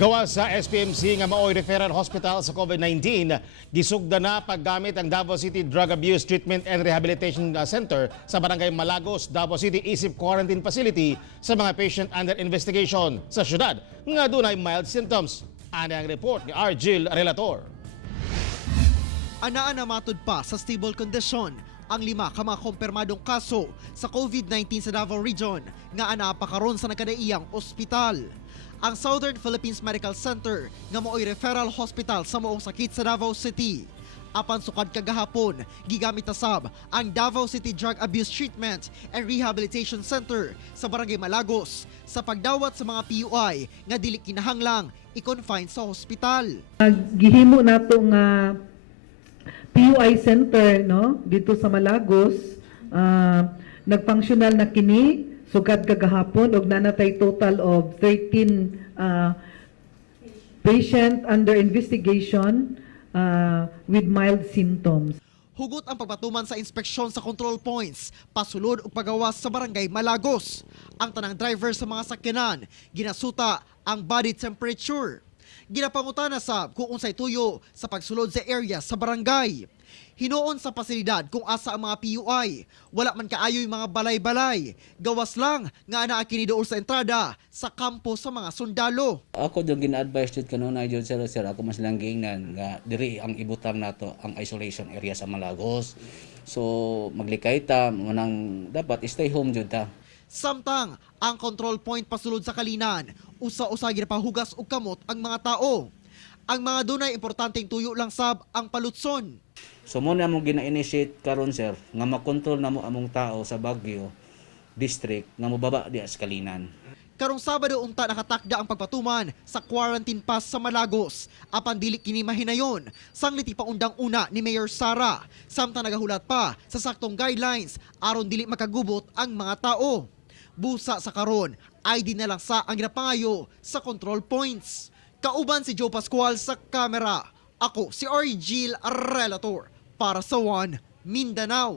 Gawa sa SPMC nga maoy referral hospital sa COVID-19, gisugda na paggamit ang Davao City Drug Abuse Treatment and Rehabilitation Center sa Barangay Malagos, Davao City Isip Quarantine Facility sa mga patient under investigation sa syudad nga dunay mild symptoms. Ano ang report ni Argil Relator. Anaa na matud pa sa stable condition ang 5 ka mga kumpirmadong kaso sa COVID-19 sa Davao Region nga ana pa karon sa nagkadaiyang ospital. Ang Southern Philippines Medical Center nga maoy referral hospital sa moong sakit sa Davao City. Apan sukad kagahapon, gigamit na sab ang Davao City Drug Abuse Treatment and Rehabilitation Center sa Barangay Malagos sa pagdawat sa mga PUI nga dili kinahanglang i-confine sa hospital. Gihimo nato nga PUI center no dito sa Malagos, nagfunctional na kini sugad kagahapon og nanatay total of 13 patient under investigation with mild symptoms. Hugot ang pagpatuman sa inspeksyon sa control points, pasulod ug pagawas sa Barangay Malagos. Ang tanang driver sa mga sakyanan ginasuta ang body temperature. Ginapangutana sab kung unsay tuyo sa pagsulod sa area sa barangay. Hinuon sa pasilidad kung asa ang mga PUI. Wala man kaayoy mga balay-balay. Gawas lang nga anaa kini dool sa entrada sa kampo sa mga sundalo. Ako yung gina-advise jud kanuna jud sir ako mas lang gingnan nga diri ang ibutang nato ang isolation area sa Malagos. So maglikay ta manang dapat stay home jud ta. Samtang ang control point pasulod sa Kalinan, usa-usa ginapahugas og kamot ang mga tao. Ang mga dunay importanteng tuyo lang sab ang palutson. So mo na mo gina-initiate karon sir nga makontrol na mo among tao sa Baguio district nga mobaba diha sa Kalinan. Karong Sabado unta nakatakda ang pagpatuman sa quarantine pass sa Malagos. Apan dili kini mahinayon. Sangliti pa undang una ni Mayor Sara. Samtang nagahulat pa sa saktong guidelines aron dili makagubot ang mga tao. Busa sa karon, ID na lang sa ang ginapangayo sa control points. Kauban si Joe Pascual sa kamera. Ako si Argil Relator para sa One Mindanao.